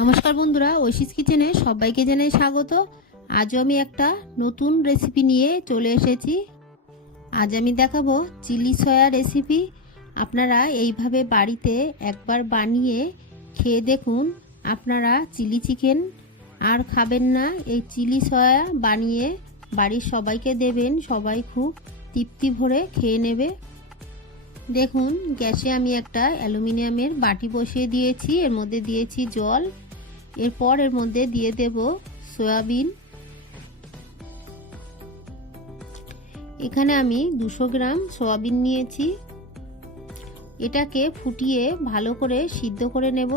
নমস্কার বন্ধুরা, ঐশিস কিচেনে সবাইকে জানাই স্বাগত। আজও আমি একটা নতুন রেসিপি নিয়ে চলে এসেছি। আজ আমি দেখাবো চিলি সয়া রেসিপি আপনারা এইভাবে বাড়িতে একবার বানিয়ে খেয়ে দেখুন, আপনারা চিলি চিকেন আর খাবেন না। এই চিলি সয়া বানিয়ে বাড়ির সবাইকে দেবেন, সবাই খুব তৃপ্তি ভরে খেয়ে নেবে। দেখুন, গ্যাসে আমি একটা অ্যালুমিনিয়ামের বাটি বসিয়ে দিয়েছি, এর মধ্যে দিয়েছি জল। এরপর এর মধ্যে দিয়ে দেব সয়াবিন। এখানে আমি দুশো গ্রাম সয়াবিন নিয়েছি। এটাকে ফুটিয়ে ভালো করে সিদ্ধ করে নেব।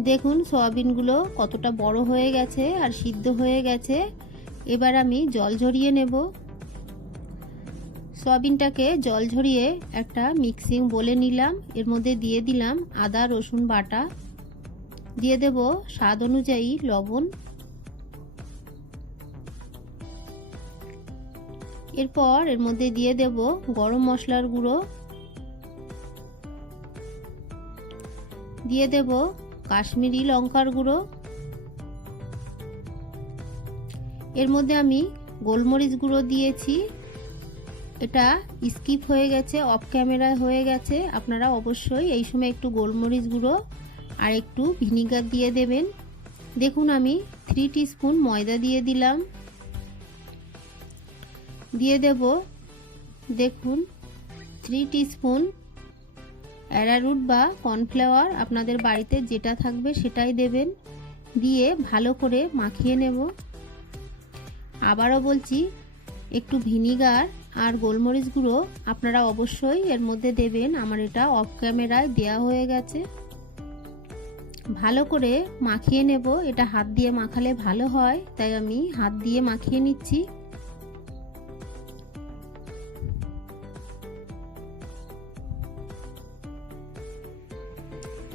দেখুন, সয়াবিনগুলো কতটা বড় হয়ে গেছে আর সিদ্ধ হয়ে গেছে। এবার আমি জল ঝরিয়ে নেব। সয়াবিনটাকে জল ঝরিয়ে একটা মিক্সিং বলে নিলাম। এর মধ্যে দিয়ে দিলাম আদা, রসুন বাটা। দিয়ে দেব স্বাদ অনুযায়ী লবণ। এরপর এর মধ্যে দিয়ে দেব গরম মশলার গুঁড়ো। দিয়ে দেব কাশ্মীরি লঙ্কার গুঁড়ো। এর মধ্যে আমি গোলমরিচ গুঁড়ো দিয়েছি। এটা স্কিপ হয়ে গেছে অফ ক্যামেরায় হয়ে গেছে। আপনারা অবশ্যই এই সময় একটু গোলমরিচ গুঁড়ো আর একটু ভিনিগার দিয়ে দেবেন। দেখুন আমি থ্রি স্পুন ময়দা দিয়ে দিলাম। দিয়ে দেব, দেখুন থ্রি স্পুন অ্যারারুট বা কর্নফ্লাওয়ার আপনাদের বাড়িতে যেটা থাকবে সেটাই দেবেন। দিয়ে ভালো করে মাখিয়ে নেব। আবারও বলছি, একটু ভিনিগার আর গোলমরিচ গুঁড়ো আপনারা অবশ্যই এর মধ্যে দেবেন। আমার এটা অফ ক্যামেরায় দেয়া হয়ে গেছে। ভালো করে মাখিয়ে নেব। এটা হাত দিয়ে মাখালে ভালো হয়, তাই আমি হাত দিয়ে মাখিয়ে নিচ্ছি।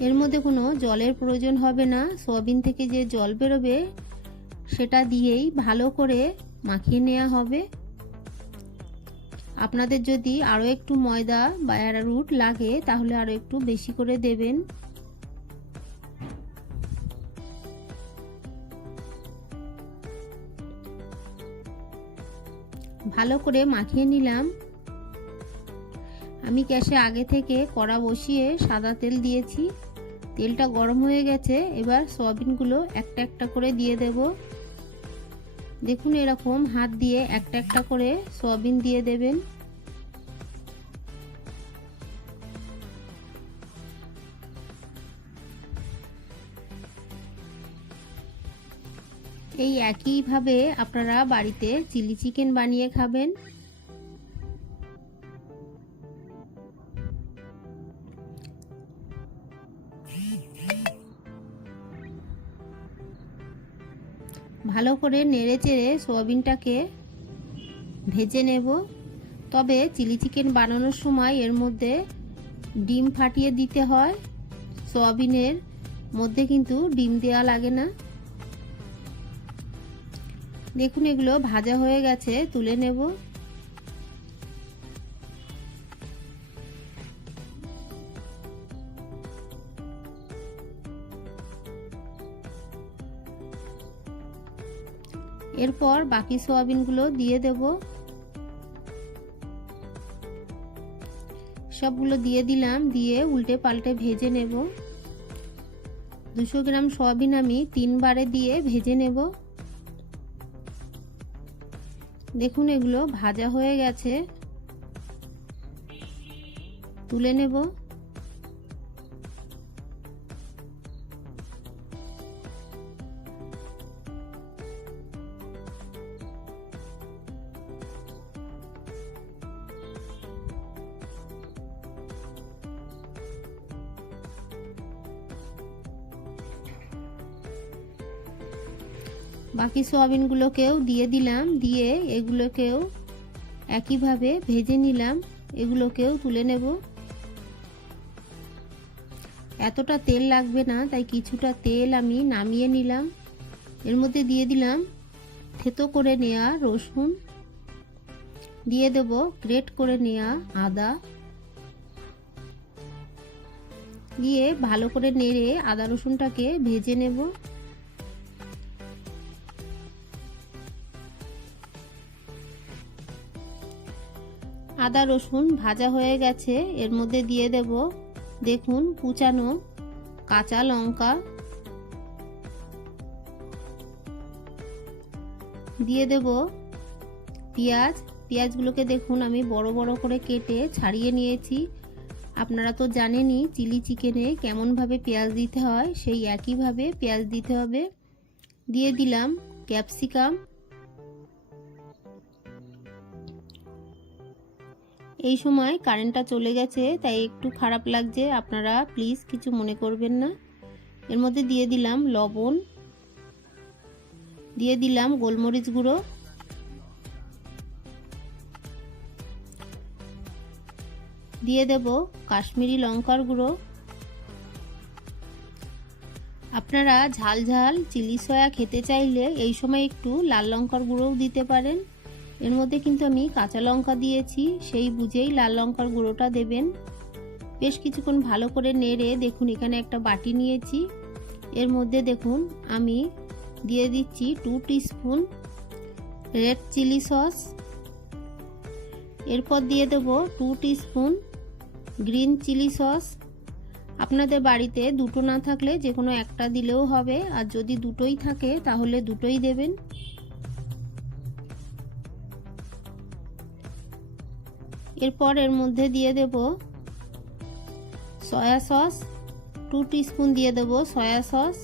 এর মধ্যে কোনো জলের প্রয়োজন হবে না। সোয়াবিন থেকে যে জল বেরোবে, সেটা দিয়েই ভালো করে মাখিয়ে নেওয়া হবে। আপনাদের যদি আরও একটু ময়দা বা রুট লাগে, তাহলে আরও একটু বেশি করে দেবেন। ভালো করে মাখিয়ে নিলাম। আমি গ্যাসে আগে থেকে কড়া বসিয়ে সাদা তেল দিয়েছি। তেলটা গরম হয়ে গেছে, এবার সয়াবিনগুলো একটা একটা করে দিয়ে দেব। দেখুন এরকম হাত দিয়ে একটা একটা করে সয়াবিন দিয়ে দেবেন। এই একইভাবে আপনারা বাড়িতে চিলি চিকেন বানিয়ে খাবেন। ভালো করে নেড়ে চেড়ে সোয়াবিনটাকে ভেজে নেব। তবে চিলি চিকেন বানানোর সময় এর মধ্যে ডিম ফাটিয়ে দিতে হয়। সোয়াবিনের মধ্যে কিন্তু ডিম দেওয়া লাগে না। দেখুন এগুলো ভাজা হয়ে গেছে, তুলে নেব। এরপর বাকি সোয়াবিনগুলো দিয়ে দেব। সবগুলো দিয়ে দিলাম, দিয়ে উল্টে পাল্টে ভেজে নেব। দুশো গ্রাম সোয়াবিন আমি তিনবারে দিয়ে ভেজে নেব। দেখুন, এগুলো ভাজা হয়ে গেছে। তুলে নেব। বাকি সোয়াবিনগুলোকেও দিয়ে দিলাম, দিয়ে এগুলোকেও একইভাবে ভেজে নিলাম, এগুলোকেও তুলে নেব। এতটা তেল লাগবে না, তাই কিছুটা তেল আমি নামিয়ে নিলাম। এর মধ্যে দিয়ে দিলাম থেতো করে নেওয়া রসুন, দিয়ে দেব গ্রেট করে নেওয়া আদা। দিয়ে ভালো করে নেড়ে আদা রসুনটাকে ভেজে নেব। আদা রসুন ভাজা হয়ে গেছে, এর মধ্যে দিয়ে দেব, দেখুন, কুচানো কাঁচা লঙ্কা। দিয়ে দেব পেঁয়াজ, পেঁয়াজগুলোকে দেখুন, আমি বড় বড় করে কেটে ছাড়িয়ে নিয়েছি। আপনারা তো জানেনই, চিলি চিকেনে কেমনভাবে পেঁয়াজ দিতে হয়, সেই একইভাবে পেঁয়াজ দিতে হবে। দিয়ে দিলাম ক্যাপসিকাম। এই সময় কারেন্টটা চলে গেছে, তাই একটু খারাপ লাগছে। আপনারা প্লিজ কিছু মনে করবেন না। এর মধ্যে দিয়ে দিলাম লবণ, দিয়ে দিলাম গোলমরিচ গুঁড়ো। দিয়ে দেব কাশ্মীরি লঙ্কার গুঁড়ো। আপনারা ঝাল ঝাল চিলি সয়া খেতে চাইলে এই সময় একটু লাল লঙ্কার গুঁড়োও দিতে পারেন। এর মধ্যে কিন্তু আমি কাঁচা লঙ্কা দিয়েছি, সেই বুঝেই লাল লঙ্কার গুঁড়োটা দেবেন। বেশ কিছুক্ষণ ভালো করে নেড়ে দেখুন, এখানে একটা বাটি নিয়েছি। এর মধ্যে দেখুন, আমি দিয়ে দিচ্ছি two spoon red chilli sauce এরপর দিয়ে দেব two spoon green chilli sauce আপনাদের বাড়িতে দুটো না থাকলে যে কোনো একটা দিলেও হবে, আর যদি দুটোই থাকে তাহলে দুটোই দেবেন। এরপর এর মধ্যে দিয়ে দেব সয়া সস, টু স্পুন দিয়ে দেব সয়া সস।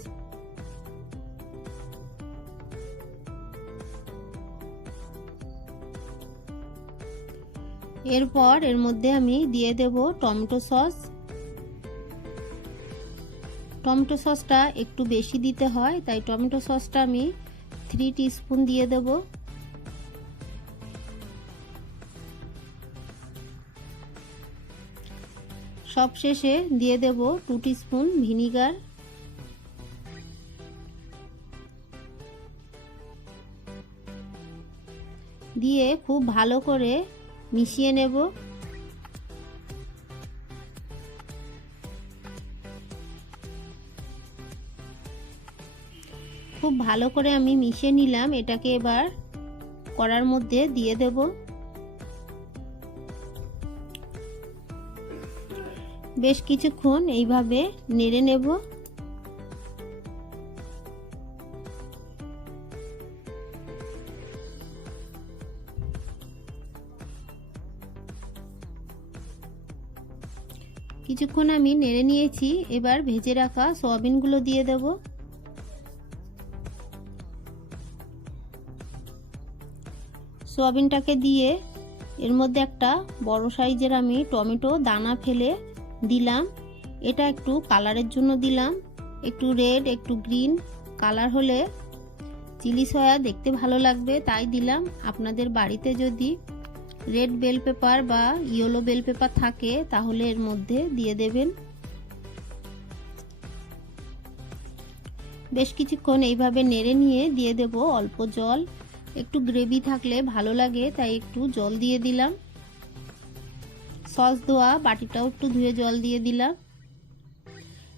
এরপর এর মধ্যে আমি দিয়ে দেব টমেটো সস। টমেটো সসটা একটু বেশি দিতে হয়, তাই টমেটো সসটা আমি থ্রি স্পুন দিয়ে দেব। সব শেষে দিয়ে দেব টু স্পুন ভিনিগার। দিয়ে খুব ভালো করে মিশিয়ে নেব। খুব ভালো করে আমি মিশিয়ে নিলাম, এটাকে এবার করার মধ্যে দিয়ে দেব। বেশ কিছুক্ষণ এইভাবে নেড়ে নেব। কিছুক্ষণ আমি নেড়ে নিয়েছি, এবার ভেজে রাখা সয়াবিনগুলো দিয়ে দেব। সয়াবিনটাকে দিয়ে এর মধ্যে একটা বড় সাইজের আমি টমেটো দানা ফেলে দিলাম। এটা একটু কালারের জন্য দিলাম। একটু রেড, একটু গ্রিন। কালার হলে চিলি সয়া দেখতে ভালো লাগবে, তাই দিলাম। আপনাদের বাড়িতে যদি রেড বেল পেপার বা ইয়েলো বেল পেপার থাকে, তাহলে এর মধ্যে দিয়ে দেবেন। বেশ কিছুক্ষণ এইভাবে নেড়ে নিয়ে দিয়ে দেব অল্প জল। একটু গ্রেভি থাকলে ভালো লাগে, তাই একটু জল দিয়ে দিলাম। সস ধোয়া, বাটিটাও একটু ধুয়ে জল দিয়ে দিলাম।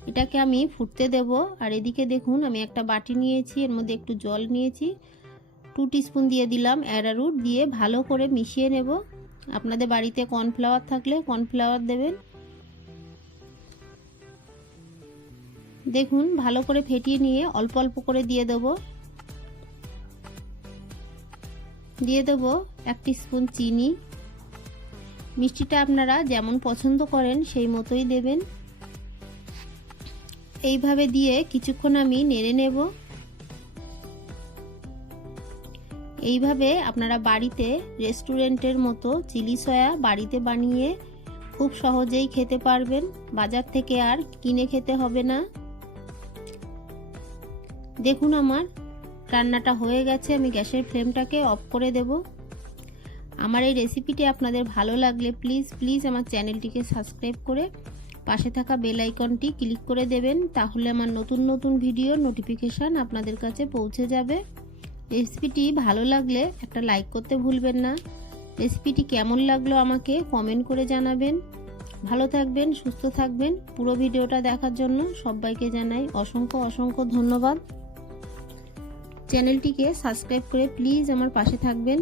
এটাকে আমি ফুটতে দেব। আর এদিকে দেখুন, আমি একটা বাটি নিয়েছি, এর মধ্যে একটু জল নিয়েছি। টু স্পুন দিয়ে দিলাম অ্যারারুট দিয়ে ভালো করে মিশিয়ে নেব। আপনাদের বাড়িতে কর্নফ্লাওয়ার থাকলে কর্নফ্লাওয়ার দেবেন। দেখুন, ভালো করে ফেটিয়ে নিয়ে অল্প অল্প করে দিয়ে দেব। দিয়ে দেব এক স্পুন চিনি। মিষ্টিটা আপনারা যেমন পছন্দ করেন সেই মতোই দেবেন। এইভাবে দিয়ে কিছুক্ষণ আমি নেড়ে নেব। এইভাবে আপনারা বাড়িতে রেস্টুরেন্টের মতো চিলি সয়া বাড়িতে বানিয়ে খুব সহজেই খেতে পারবেন। বাজার থেকে আর কিনে খেতে হবে না। দেখুন আমার রান্নাটা হয়ে গেছে, আমি গ্যাসের ফ্লেমটাকে অফ করে দেব। আমার এই রেসিপিটি আপনাদের ভালো লাগলে প্লিজ প্লিজ আমার চ্যানেলটিকে সাবস্ক্রাইব করে পাশে থাকা বেল আইকনটি ক্লিক করে দেবেন, তাহলে আমার নতুন নতুন ভিডিও নোটিফিকেশান আপনাদের কাছে পৌঁছে যাবে। রেসিপিটি ভালো লাগলে একটা লাইক করতে ভুলবেন না। রেসিপিটি কেমন লাগল আমাকে কমেন্ট করে জানাবেন। ভালো থাকবেন, সুস্থ থাকবেন। পুরো ভিডিওটা দেখার জন্য সবাইকে জানাই অসংখ্য অসংখ্য ধন্যবাদ। চ্যানেলটিকে সাবস্ক্রাইব করে প্লিজ আমার পাশে থাকবেন।